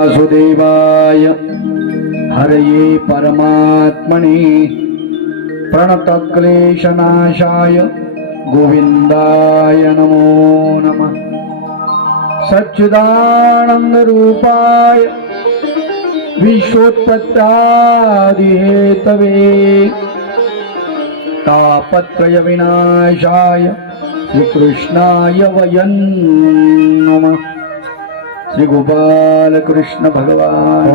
वासुदेवाय हरये परमात्मने प्रणतक्लेशनाशाय गोविन्दाय नमो नमः। सच्चिदानन्दरूपाय विश्वोत्पत्त्यादिहेतवे तापत्रय विनाशाय श्रीकृष्णाय वयं नमः। श्री गोपाल कृष्ण भगवान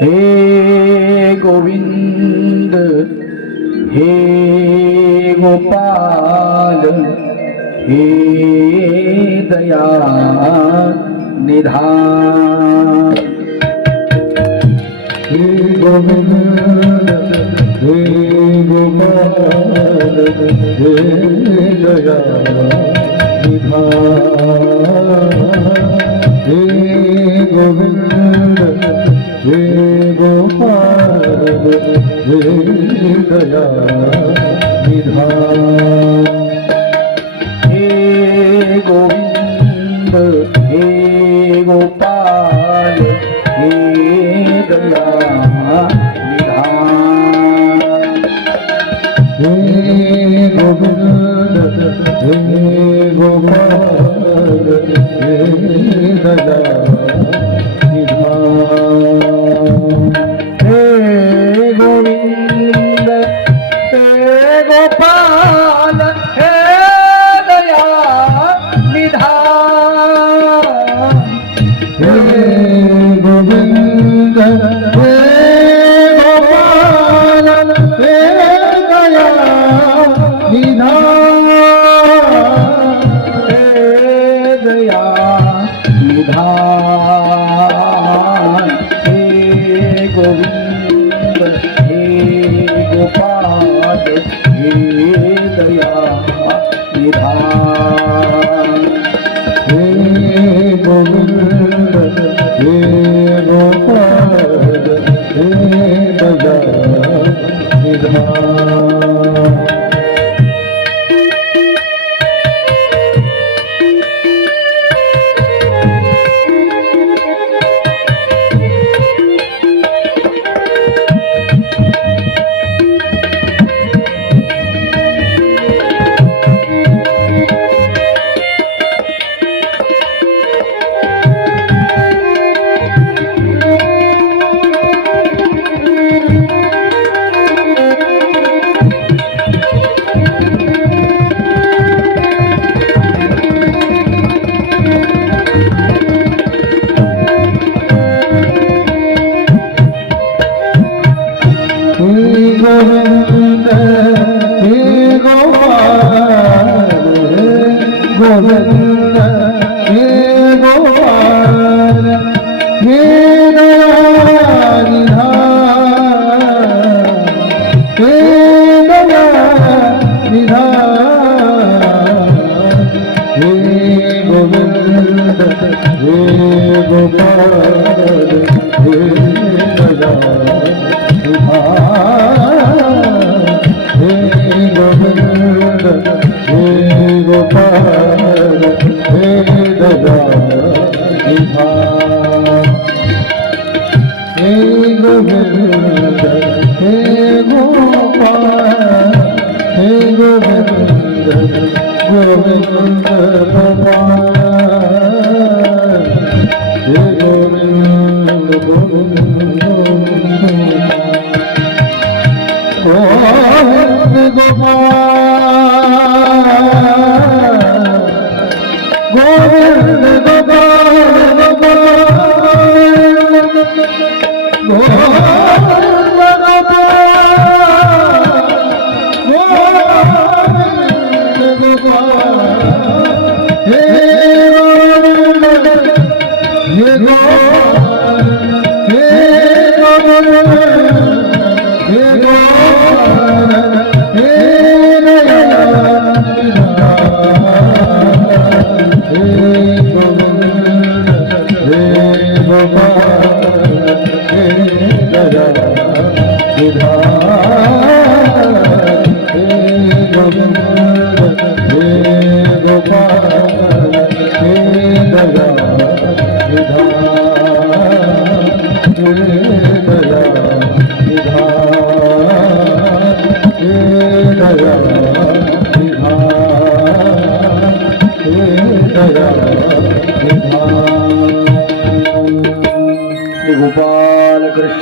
हे गोविंद हे गोपाल हे दया निधान। हे गोविंद हे गोपाल हे दया हे गोविंद हे गोपाल हे दया निधान। हे गोविंद हे गोपाल हे दया निधान। हे गोविंद हे गोपाल हे दया निधान। हे गोविंद हे गोपाल हे दया निधान। हे गोविंद हे गोपाल हे दया निधान। हे दया निधान। हे गोविंद हे गोपाल हे दया निधान। हे गोविंद हे गोपाल हे दया निधान। गोविंद हे गोपाल गोविंद हे गोपाल हे दया निधान। हे दया निधान। हे गोविंद हे गोपाल हे दया हे गोविंद हे गोपाल हे दया निधान। हे गोविंद हे गोपाल हे गोविंद गोविंद गोपाल हे गोविंद गोविंद गोविंद गोपाल गोविंद गोपाल गोविंद गोपाल हे गोविंद हे गोपाल हे गोविंद हे गोपाल हे दया निधान। हे गोविंद हे गोपाल हे दया निधान। हे गोविंद हे गोपाल हे दया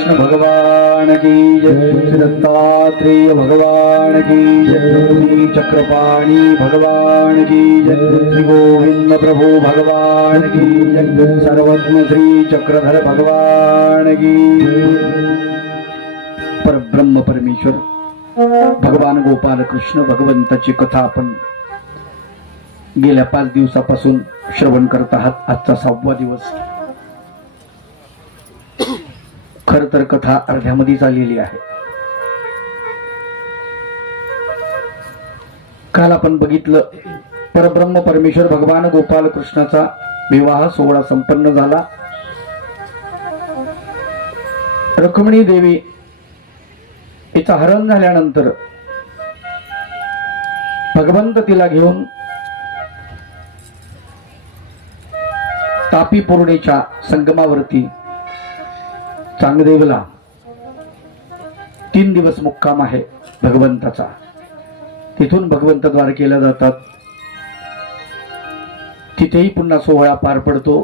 कृष्ण भगवान की जय, श्री दत्तात्रेय भगवान की जय, श्री चक्रपाणी भगवान की जय, श्री गोविंद प्रभु भगवान की जय, सर्वज्ञ श्री चक्रधर भगवान की परब्रह्म परमेश्वर भगवान गोपाल कृष्ण भगवंताची कथा आपण गेल्या 5 दिवसापासून श्रवण करत आहात. आजचा 6वा दिवस. खर तर कथा अर्ध्यामध्ये झालेली आहे. काल आपण बघितलं परब्रह्म परमेश्वर भगवान गोपाल कृष्णाचा विवाह सोहळा संपन्न झाला. रुक्मिणी देवी हिचं हरण झाल्यानंतर भगवंत तिला घेऊन तापी पूर्णेच्या संगमावरती चांगदेवला 3 दिवस मुक्काम आहे भगवंताचा. तिथून भगवंत द्वारकेला जातात. तिथेही पुन्हा सोहळा पार पडतो.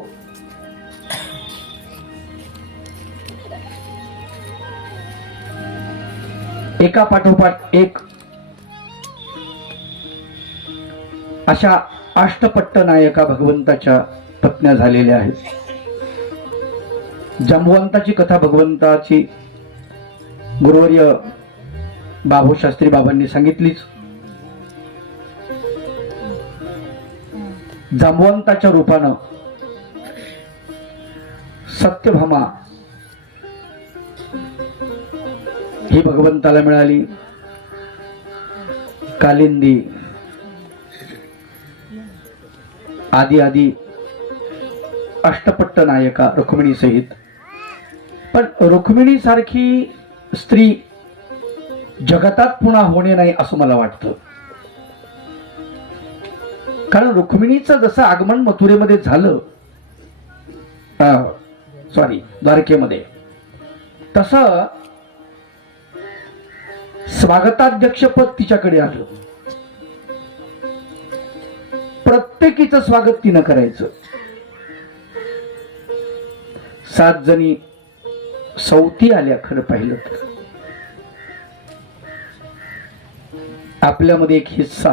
एका पाठोपाठ एक अशा अष्टपट्ट नायका भगवंताच्या पत्न्या झालेल्या आहेत. जांबुवंताची कथा भगवंताची गुरुवर्य बाबू शास्त्री बाबांनी सांगितलीच. जांबुवंताच्या रूपानं सत्यभामा ही भगवंताला मिळाली. कालिंदी आदी अष्टपट्ट नायका रुक्मिणी सहित. पण रुक्मिणी सारखी स्त्री जगतात पुन्हा होणे नाही असं मला वाटतं. कारण रुक्मिणीचं जसं आगमन मथुरेमध्ये झालं, द्वारकेमध्ये, तसं स्वागताध्यक्षपद तिच्याकडे आलं. प्रत्येकीचं स्वागत तिनं करायचं. 7 जणी सवती आल्या. खरं पाहिलं तर आपल्यामध्ये एक हिस्सा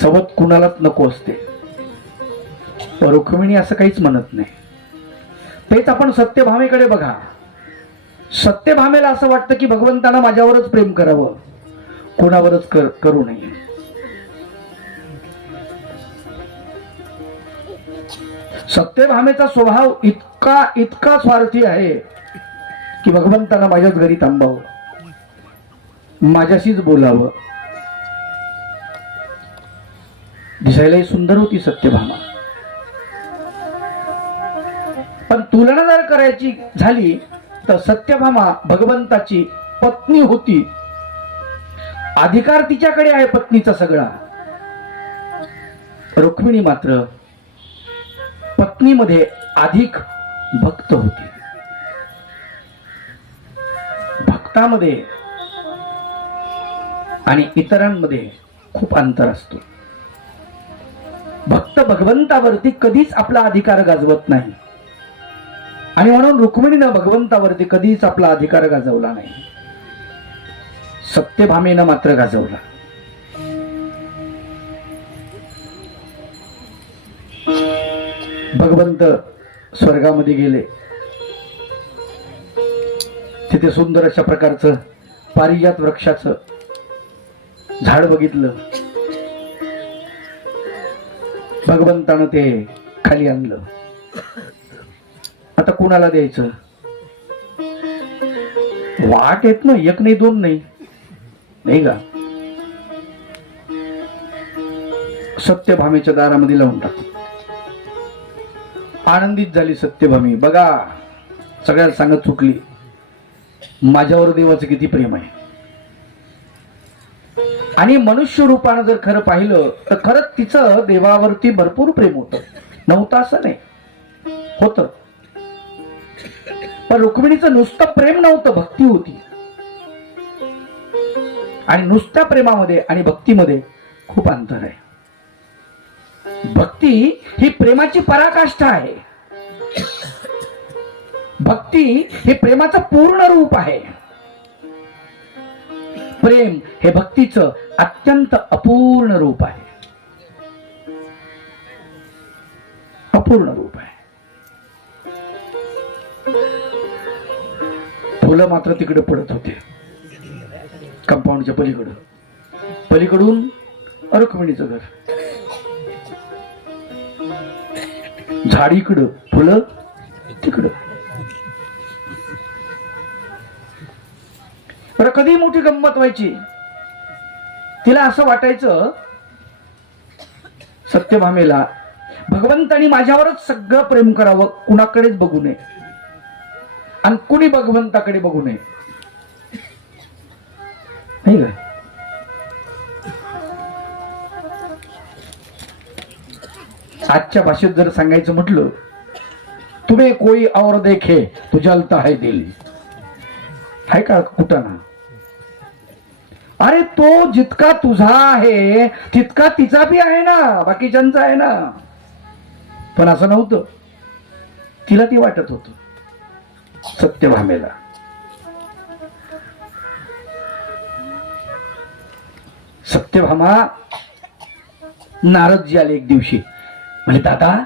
सवत कुणालाच नको असते. रुक्मिणी असं काहीच म्हणत नाही. तेच आपण सत्यभामेकडे बघा. सत्यभामेला असं वाटतं की भगवंतानं माझ्यावरच प्रेम करावं, कोणावरच करू नये. सत्यभामेचा स्वभाव इतका स्वार्थी आहे की भगवंताला माझ्याच घरी थांबावं, माझ्याशीच बोलावं. दिसायलाही सुंदर होती सत्यभामा. पण तुलना जर करायची झाली तर सत्यभामा भगवंताची पत्नी होती. अधिकार तिच्याकडे आहे पत्नीचा सगळा. रुक्मिणी मात्र पत्नीमध्ये अधिक भक्त होती. भक्तामध्ये आणि इतरांमध्ये खूप अंतर असतो. भक्त भगवंतावरती कधीच आपला अधिकार गाजवत नाही आणि म्हणून रुक्मिणीनं भगवंतावरती कधीच आपला अधिकार गाजवला नाही. सत्यभामेनं मात्र गाजवला. भगवंत स्वर्गामध्ये गेले. तिथे सुंदर अशा प्रकारचं पारिजात वृक्षाचं झाड बघितलं. भगवंतानं ते खाली आणलं. आता कुणाला द्यायचं? वाट येत ना, 1 नाही 2 नाही, नाही का? सत्यभामेच्या दारामध्ये लावून टाक. आनंदित झाली सत्यभामी. बघा, सगळ्याला सांगत सुटली माझ्यावर देवाचं किती प्रेम आहे. आणि मनुष्य रूपानं जर खरं पाहिलं तर खरंच तिचं देवावरती भरपूर प्रेम होतं. नव्हतं असं नाही, होतं. पण रुक्मिणीचं नुसतं प्रेम नव्हतं, भक्ती होती. आणि नुसत्या प्रेमामध्ये आणि भक्तीमध्ये खूप अंतर आहे. भक्ती ही प्रेमाची पराकाष्ठा आहे. भक्ती हे प्रेमाचं पूर्ण रूप आहे. प्रेम हे भक्तीचं अत्यंत अपूर्ण रूप आहे. अपूर्ण रूप आहे. फुलं मात्र तिकडे पडत होते कंपाऊंडच्या पलीकडं. पलीकडून रुक्मिणीचं घर, झाडीकडं फुलं तिकडं. बरं, कधी मोठी गंमत व्हायची. तिला असं वाटायचं सत्यभामेला भगवंतानी माझ्यावरच सगळं प्रेम करावं, कुणाकडेच बघू नये आणि कुणी भगवंताकडे बघू नये. नाही का? आजच्या भाषेत जर सांगायचं म्हटलं, तुम्ही कोई और देखे तो जलता है दिल. आहे का कुठं ना? अरे तो जितका तुझा आहे तितका तिचा बी आहे ना, बाकीच्यांचा आहे ना. पण असं नव्हतं. तिला ती वाटत होत सत्यभामेला. सत्यभामा नारदजी आले एक दिवशी. म्हणजे दादा,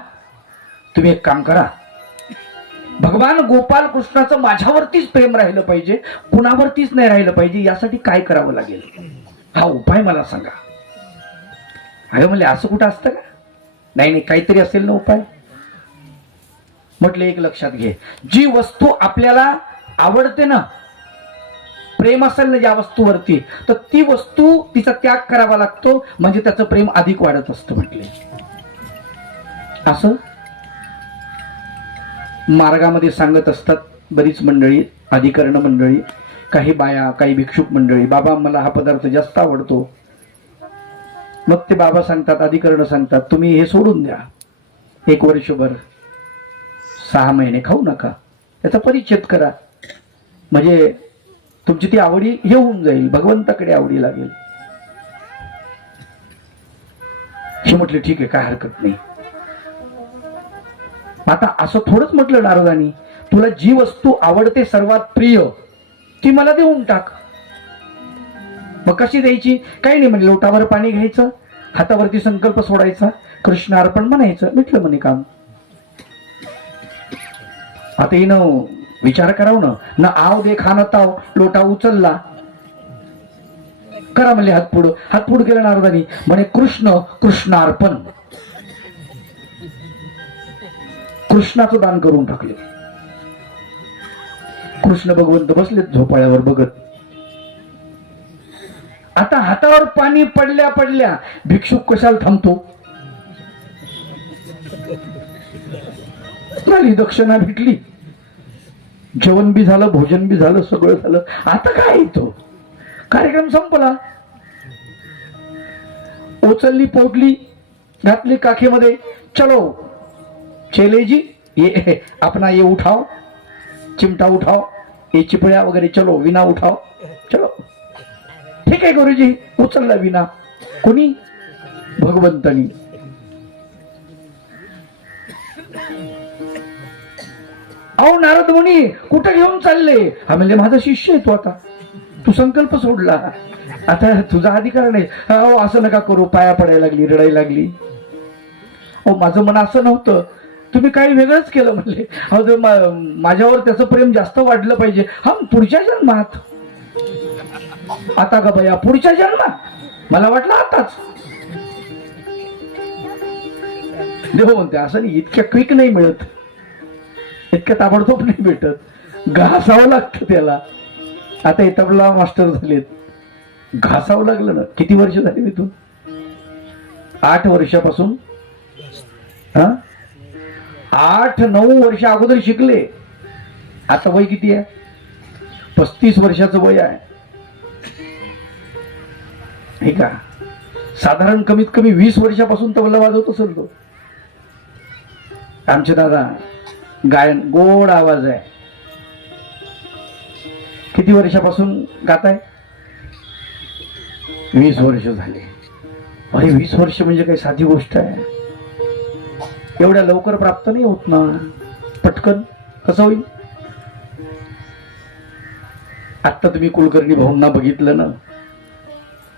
तुम्ही एक काम करा, भगवान गोपाल कृष्णाचं माझ्यावरतीच प्रेम राहिलं पाहिजे, कुणावरतीच नाही राहिलं पाहिजे. यासाठी काय करावं लागेल, हा उपाय मला सांगा. अरे म्हणले, असं कुठं असतं का? नाही नाही, काहीतरी असेल ना उपाय. म्हटलं, एक लक्षात घे, जी वस्तू आपल्याला आवडते ना, प्रेम असेल ना ज्या वस्तूवरती, तर ती वस्तू तिचा त्याग करावा लागतो, म्हणजे त्याचं प्रेम अधिक वाढत असतं. म्हटले, असं मार्गामध्ये सांगत असतात बरीच मंडळी, अधिकरण मंडळी, काही बाया, काही भिक्षुक मंडळी. बाबा, मला हा पदार्थ जास्त आवडतो. मग ते बाबा सांगतात, अधिकरण सांगतात, तुम्ही हे सोडून द्या, 1 वर्षभर 6 महिने खाऊ नका, त्याचा परिच्छेद करा, म्हणजे तुमची ती आवडी हे होऊन जाईल, भगवंताकडे आवडी लागेल. हे म्हटले, ठीक आहे, काय हरकत नाही. आता असं थोडंच म्हटलं नारदानी, तुला जी वस्तू आवडते सर्वात प्रिय ती मला देऊन टाक. मग कशी द्यायची? काही नाही म्हणजे, लोटावर पाणी घ्यायचं, हातावरती संकल्प सोडायचा, कृष्ण अर्पण म्हणायचं, मिटलं म्हणे काम. आता हिनं विचार करावं ना, आव दे खान ताव, लोटा उचलला, करा म्हणले हात पुढं केला नारदानी. म्हणे, कृष्ण कृष्णार्पण, कृष्णाचं दान करून टाकले. कृष्ण भगवंत बसलेत झोपाळ्यावर बघत. आता हातावर पाणी पडल्या पडल्या भिक्षुक कशाला थांबतो? झाली दक्षिणा भेटली, जेवण बी झालं, भोजन बी झालं, सगळं झालं. आता काय येतो? कार्यक्रम संपला. उचलली, पोटली, घातली काखेमध्ये. चलो चेले जी, ये अपना ये उठाओ, चिमटा उठाओ, ये चिपळ्या वगैरे, चलो विना उठाओ, चलो. ठीक आहे गुरुजी, उचलला विना. कोणी? भगवंतानी. अहो नारद मुनी, कुठं घेऊन चालले? हा म्हणजे माझा शिष्य आहे तो. आता तू संकल्प सोडला, आता तुझा अधिकार नाही. अहो असं नका करू, पाया पडायला लागली, रडायला लागली. अहो माझं मन असं नव्हतं, तुम्ही काही वेगळंच केलं म्हणले. अहो माझ्यावर त्याचं प्रेम जास्त वाढलं पाहिजे. हा पुढच्या जन्मात. आता का बया, पुढच्या जन्मात? मला वाटलं आताच. देव म्हणते, असं नाही, इतक्या क्विक नाही मिळत, इतक्या ताबडतोब नाही भेटत, घासावं लागतं त्याला. आता हे तबला मास्टर झालेत, घासावं लागलं ना. किती वर्ष झाली मी? तू 8 वर्षापासून, 8-9 वर्ष अगोदर शिकले. आता वय किती आहे? 35 वर्षाचं वय आहे. हे का? साधारण कमीत कमी 20 वर्षापासून तबला वाजवत असेल तो. आमचे दादा गायन, गोड आवाज आहे. किती वर्षापासून गाताय? 20 वर्ष झाले. अरे 20 वर्ष म्हणजे काही साधी गोष्ट आहे? एवढ्या लवकर प्राप्त नाही होत ना, पटकन कसं होईल? आत्ता तुम्ही कुलकर्णी भाऊंना बघितलं ना,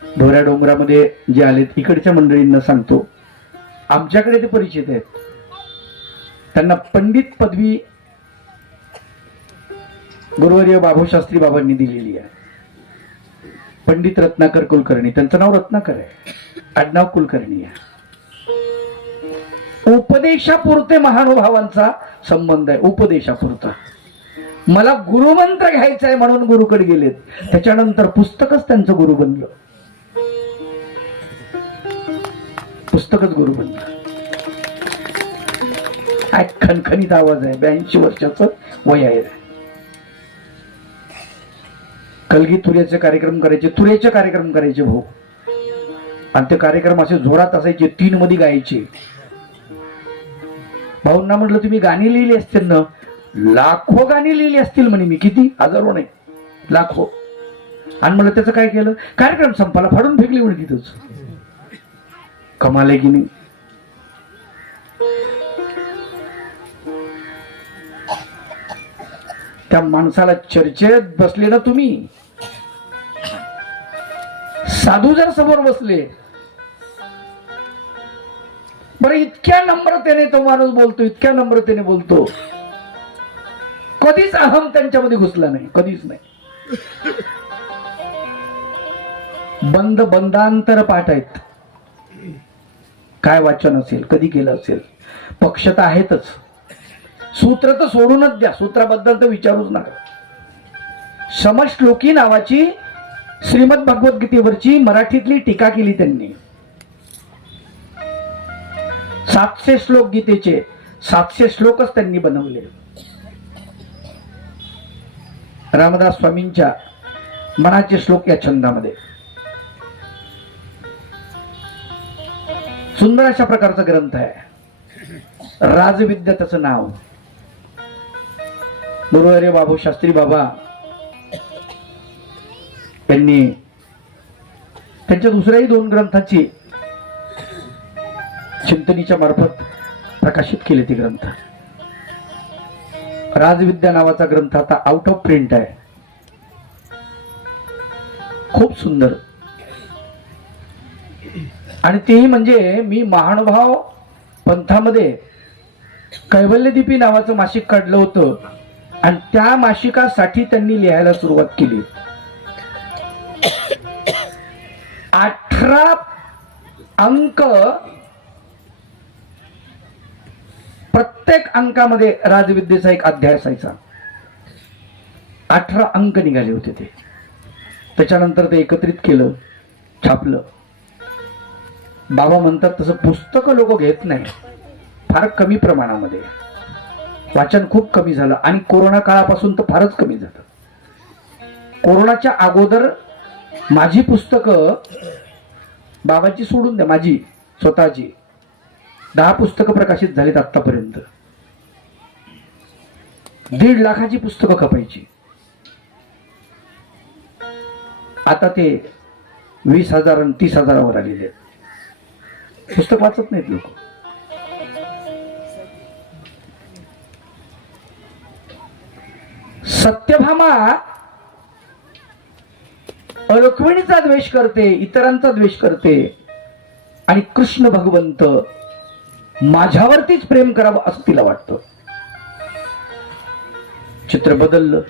ढोऱ्या डोंगरामध्ये जे आलेत, इकडच्या मंडळींना सांगतो, आमच्याकडे ते परिचित आहेत. त्यांना पंडित पदवी गुरुवर्य बाबू शास्त्री बाबांनी दिलेली आहे. पंडित रत्नाकर कुलकर्णी, त्यांचं नाव रत्नाकर आहे, आडनाव कुलकर्णी आहे. उपदेशापुरते महानुभावांचा संबंध आहे, उपदेशापुरता. मला गुरुमंत्र घ्यायचा आहे म्हणून गुरुकडे गेलेत, त्याच्यानंतर पुस्तकच त्यांचं गुरु बनलं, पुस्तकच गुरु बनलं. काय खणखणीत आवाज आहे, 82 वर्षाचं वय आहे. कलगी तुऱ्याचे कार्यक्रम करायचे, तुऱ्याचे कार्यक्रम करायचे भाऊ, आणि ते कार्यक्रम असे जोरात असायचे, 3 मध्ये गायचे. भाऊंना म्हटलं तुम्ही गाणी लिहिली असतील ना, लाखो गाणी लिहिली असतील म्हणे मी, किती हजारो नाही लाखो. आणि म्हणलं त्याचं काय केलं, कार्यक्रम संपाला फाडून फेकली म्हणे तिथंच. कमाल आहे की नाही. त्या माणसाला चर्चेत बसले ना तुम्ही, साधू जर समोर बसले, बरं इतक्या नम्रतेने तो माणूस बोलतो, इतक्या नम्रतेने बोलतो, कधीच अहम त्यांच्यामध्ये घुसला नाही, कधीच नाही. बंदांतर पाठ आहेत. काय वाचन असेल, कधी केलं असेल, पक्ष तर आहेतच, सूत्र तर सोडूनच द्या, सूत्राबद्दल तर विचारूच नका. समश्लोकी नावाची श्रीमद भगवद्गीतेवरची मराठीतली टीका केली त्यांनी. 700 श्लोक गीतेचे, 700 श्लोकच त्यांनी बनवले. रामदास स्वामींच्या मनाचे श्लोक या छंदामध्ये सुंदर अशा प्रकारचा ग्रंथ आहे. राजविद्या त्याचं नाव. गुरुवर्य बाबू शास्त्री बाबा त्यांनी त्यांच्या दुसऱ्याही 2 ग्रंथाची चिंतनीच्या मार्फत प्रकाशित केले. ते ग्रंथ, राजविद्या नावाचा ग्रंथ आता आउट ऑफ प्रिंट आहे, खूप सुंदर. आणि तेही म्हणजे मी महानुभाव पंथामध्ये कैवल्यदीपी नावाचं मासिक काढलं होतं, आणि त्या मासिकासाठी त्यांनी लिहायला सुरुवात केली. 18 अंक, प्रत्येक अंकामध्ये राजविद्येचा एक अध्याय असायचा. 18 अंक निघाले होते ते. त्याच्यानंतर ते एकत्रित केलं, छापलं. बाबा म्हणतात तसं पुस्तक लोक घेत नाही, फार कमी प्रमाणामध्ये, वाचन खूप कमी झालं. आणि कोरोना काळापासून तर फारच कमी झालं. कोरोनाच्या अगोदर माझी पुस्तकं, बाबाची सोडून द्या, माझी स्वतःची 10 पुस्तकं प्रकाशित झालीत आतापर्यंत. 1.5 लाखाची पुस्तकं खपायची. आता ते 20,000 आणि 30,000वर आलेले आहेत. पुस्तक वाचत नाहीत लोक. सत्यभामा रुक्मिणीचा द्वेष करते, इतरांचा द्वेष करते, आणि कृष्ण भगवंत माझ्यावरतीच प्रेम करावं असं तिला वाटतं. चित्र बदललं.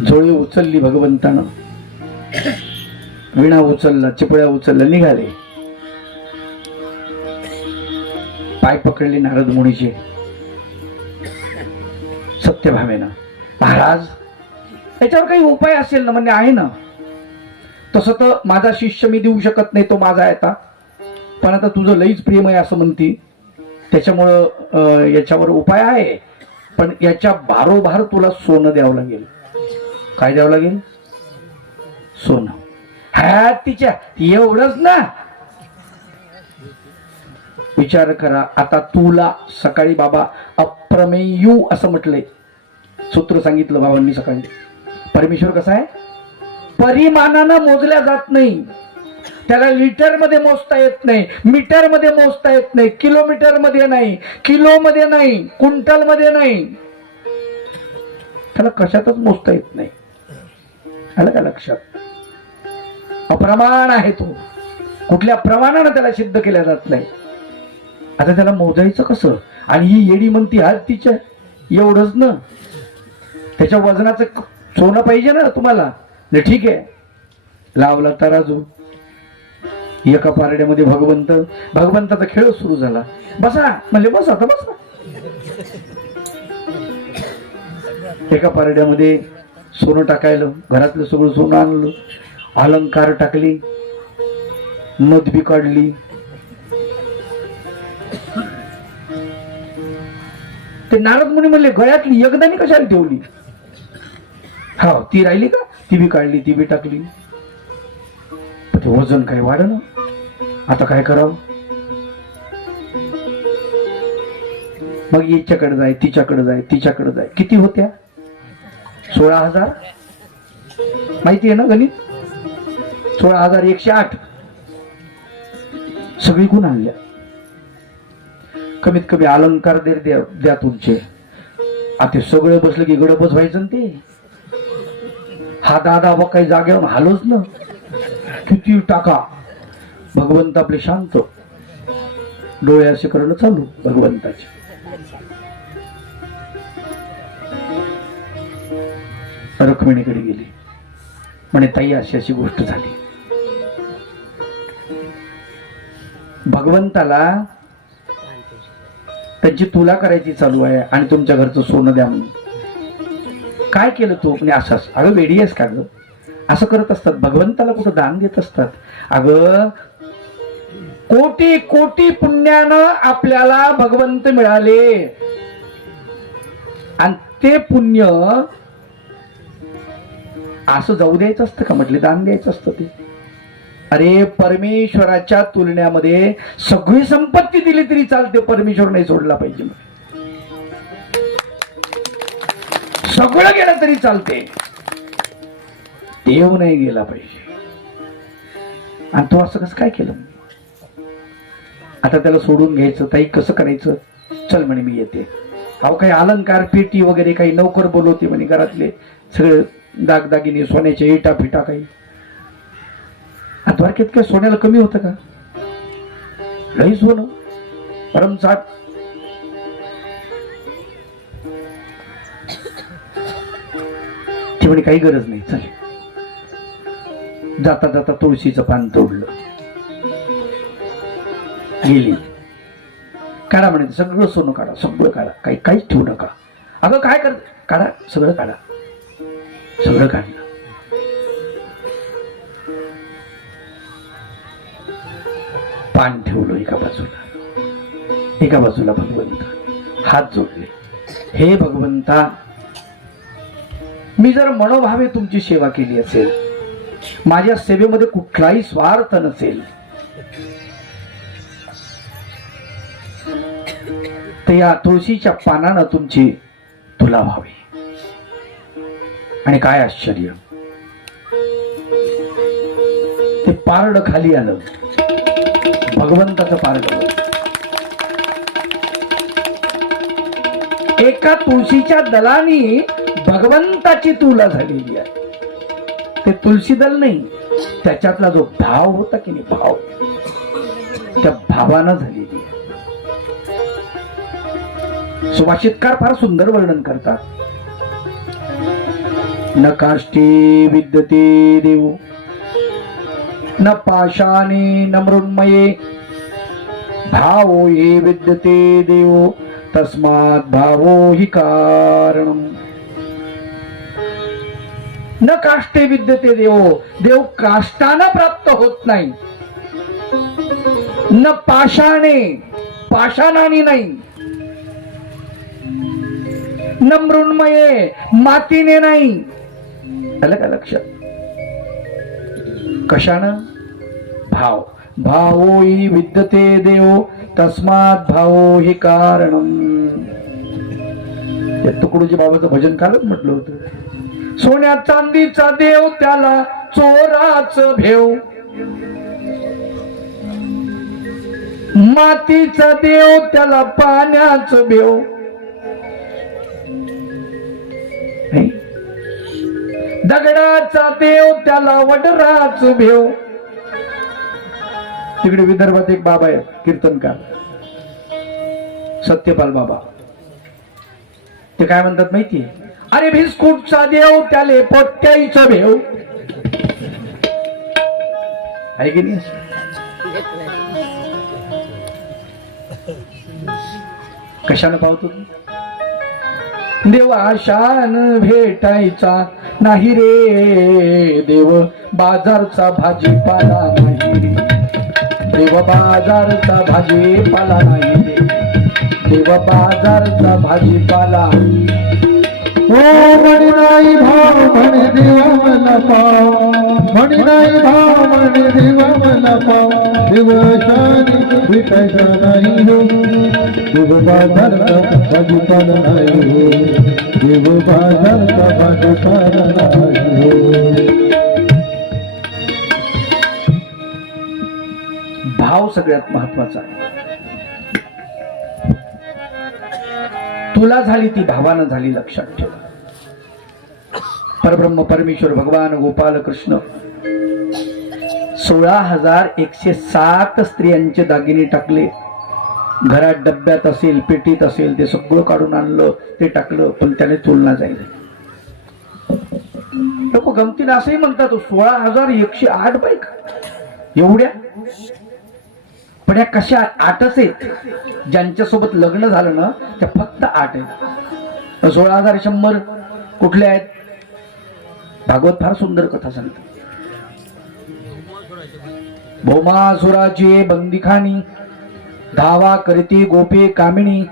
झोळी उचलली भगवंतानं, विणा उचलला, चिपळ्या उचलला, निघाले. पाय पकडले नारद मुनीचे सत्यभामेनं. महाराज, याच्यावर काही उपाय असेल ना? म्हणजे आहे ना. तसं तर माझा शिष्य मी देऊ शकत नाही, तो माझा आहे आता, पण आता तुझं लईच प्रेम आहे असं म्हणती, त्याच्यामुळं याच्यावर उपाय आहे. पण याच्या भारोभार तुला सोनं द्यावं लागेल. काय द्यावं लागेल? सोनं. हा, तिच्या एवढंच ना? विचार करा. आता तुला सकाळी बाबा अप्रमेयू असं म्हटलंय, सूत्र सांगितलं बाबांनी सकाळी. परमेश्वर कसा आहे? परिमाणानं मोजल्या जात नाही. त्याला लिटर मध्ये मोजता येत नाही, मीटर मध्ये मोजता येत नाही, किलोमीटर मध्ये नाही, किलो मध्ये नाही, क्विंटल मध्ये नाही. त्याला कशातच मोजता येत नाही. आलं का लक्षात? अप्रमाण आहे तो, कुठल्या प्रमाणानं त्याला सिद्ध केल्या जात नाही. आता त्याला मोजायचं कसं? आणि ही येडी म्हणती हात तिच्या एवढंच ना, त्याच्या वजनाचं सोनं पाहिजे ना तुम्हाला. नाही ठीक आहे, लावला तराजू. एका पारड्यामध्ये भगवंताचा खेळ सुरू झाला. बसा म्हणले, बस आता बसा. एका पारड्यामध्ये सोनं टाकायला, घरातलं सगळं सोनं आणलं, अलंकार टाकली, नथ बी काढली. ते नारद मुनी म्हणले, गळ्यातली यगदानी कशाला ठेवली? हा, ती राहिली का? ती बी काढली, ती बी टाकली. ते वजन काय वाढलं, आता काय करावं? मग याच्याकडे जाय, तिच्याकडे जाय, तिच्याकडे जाय. किती होत्या? 16,000. माहिती आहे ना गणित? 16,108. सगळी गुण आणल्या. कमीत कमी अलंकार द्या तुमचे. आता सगळे बसलं की गडबच व्हायचं ना ते. हा दादा बघ काही जागेवर हालोच ना, किती टाका. भगवंत आपले शांत, डोळे असे करणं चालू भगवंताचे. रुक्मिणीकडे गेली, म्हणे ताई अशी अशी गोष्ट झाली. भगवंताला त्यांची तुला करायची चालू आहे आणि तुमच्या घरचं सोनं द्या म्हणून. काय केलं तू? म्हणजे असंच. अगं वेडी आहेस का ग? असं करत असतात भगवंताला, कुठं दान देत असतात. अगं कोटी कोटी पुण्यानं आपल्याला भगवंत मिळाले आणि ते पुण्य असं जाऊ द्यायचं असतं का? म्हटले दान द्यायचं असतं ते. अरे परमेश्वराच्या तुलनेमध्ये सगळी संपत्ती दिली तरी चालते, परमेश्वर नाही सोडला पाहिजे. सगळं गेलं तरी चालते, देव नाही गेला पाहिजे. आणि तो असं कसं काय केलं? आता त्याला सोडून घ्यायचं. ताई कसं करायचं? चल म्हणे मी येते. अहो काही अलंकार पेटी वगैरे काही नौकर बोलवते म्हणे, घरातले सगळे दागदागिने, सोन्याच्या इटा फिटा काही. द्वारकेत काय सोन्याला कमी होतं का? लई सोनं परमसाठ. ती म्हणे काही गरज नाही, चल. जाता जाता तुळशीचं पान तोडलं, गेली. काढा म्हणे, सगळं सोनं काढा, सगळं काढा, काही काहीच ठेवू नका. अगं काय कर, काढा सगळं, काढा. सगळं काढलं. पान ठेवलं एका बाजूला, एका बाजूला भगवंत हात जोडले. हे भगवंता, मी जर मनोभावे तुमची सेवा केली असेल, माझ्या सेवेमध्ये कुठलाही स्वार्थ नसेल, तर या तुळशीच्या पानानं तुमची तुला व्हावी. आणि काय आश्चर्य, ते पारड खाली आलं, भगवंताचं पारड. एका तुळशीच्या दलानी भगवंताची तुला झालेली आहे. ते तुळशी दल नाही, त्याच्यातला जो भाव होता की नाही, भाव, त्या भावानं झालेली आहे. सुभाषितकार फार सुंदर वर्णन करतात. न काष्ठे विद्यते देव, न पाशाने न मृण्मये, भावो ये विद्यते देव, तस्मात् भावो हि कारणम. न काष्ठे विद्यते देव, देव काष्टानं प्राप्त होत नाही. न पाशाने, पाषाणाने नाही. न मृण्मये, मातीने नाही. आलं का लक्षात? कशानं? भाव. भावो हि विद्यते देव, तस्मात् भावो हि कारणम. तुकडोजी बाबाचं भजन कालच म्हटलं होतं. सोन्या चांदीचा देव, त्याला चोराच भेव. मातीचा देव, त्याला पाण्याच भेव. दगडाचा देव त्याला वडराच भेव. तिकडे विदर्भात एक बाबा आहे कीर्तनकार, सत्यपाल बाबा. ते काय म्हणतात माहितीये? अरे बिस्कुटचा देव त्याले पोट्याईचा भेव. आहे की नाही? कशानं पावतो? देवाशान भेटायचा नाही रे देव, बाजारचा भाजीपाला नाही रे देव, बाजारचा भाजीपाला नाही रे देव, बाजारचा भाजीपाला. ओ म्हणे नाही भाव म्हणे देवा मला पाव, म्हणे नाही भाव म्हणे देवा मला पाव. देवशानी भेटायचा नाही हो, देव बाजारचा भाजीपाला नाही हो, देव बाजारचा भाजीपाला नाही हो. भाव सगळ्यात महत्वाचा आहे. तुला झाली ती भावानं झाली, लक्षात ठेव. परब्रह्म परमेश्वर भगवान गोपाल कृष्ण 16,107 स्त्रियांचे दागिने टाकले. घरात डब्यात असेल, पेटीत असेल, ते सगळं काढून आणलं, ते टाकलं, पण त्याने चोलना जाईल. लोक गमतीने असंही म्हणतात 16,108 बाईक एवढ्या. पण या कशा? 8च आहेत. ज्यांच्यासोबत लग्न झालं ना त्या फक्त 8 आहेत. 16,100 कुठल्या आहेत? भागवत फार सुंदर कथा सांगते. भौमासुराची बंदिखानी, धावा करती गोपे कामिनी.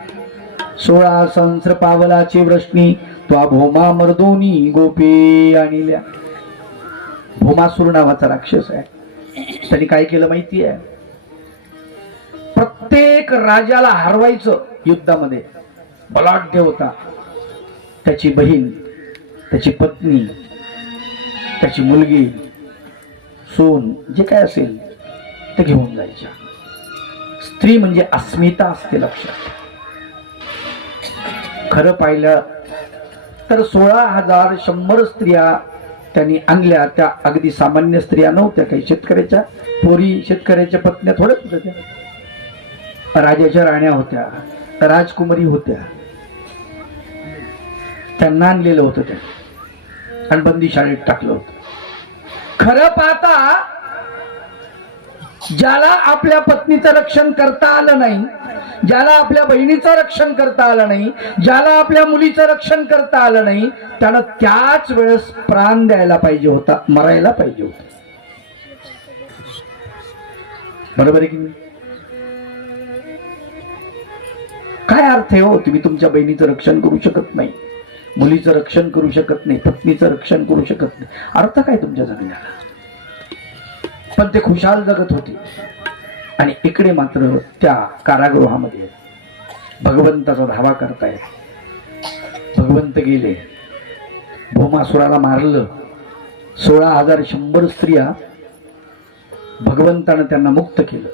16 सहस्र पावलाची वृष्णी, त्वा भौमा मर्दोनी गोपे आणिल्या. भौमासुर नावाचा राक्षस आहे. त्यांनी काय केलं माहिती आहे? प्रत्येक राजाला हरवायचं युद्धामध्ये. बलाढ्य होता. त्याची बहीण, त्याची पत्नी, त्याची मुलगी, सून, जे काय असेल ते घेऊन जायच्या. स्त्री म्हणजे अस्मिता असते, लक्षात. खरं पाहिलं तर 16,100 स्त्रिया त्यांनी आणल्या. त्या अगदी सामान्य स्त्रिया नव्हत्या. काही शेतकऱ्याच्या पोरी, शेतकऱ्याच्या पत्न्या थोड्याच होत्या. त्या राजाच्या राण्या होत्या, राजकुमारी होत्या. त्यांना आणलेलं होतं त्या आणि बंदीशाळेत टाकलं होतं. खरं पाहता ज्याला आपल्या पत्नीचं रक्षण करता आलं नाही, ज्याला आपल्या बहिणीचं रक्षण करता आलं नाही, ज्याला आपल्या मुलीचं रक्षण करता आलं नाही, त्यानं त्याच वेळेस प्राण द्यायला पाहिजे होता, मरायला पाहिजे होता. बरोबर आहे की नाही? काय अर्थ आहे हो? तुम्ही तुमच्या बहिणीचं रक्षण करू शकत नाही, मुलीचं रक्षण करू शकत नाही, पत्नीचं रक्षण करू शकत नाही. अर्थ काय तुमच्या जगण्याला? पण ते खुशाल जगत होते. आणि इकडे मात्र त्या कारागृहामध्ये भगवंताचा धावा करतायत. भगवंत गेले, भौमासुराला मारलं. 16,100 स्त्रिया, भगवंतानं त्यांना मुक्त केलं.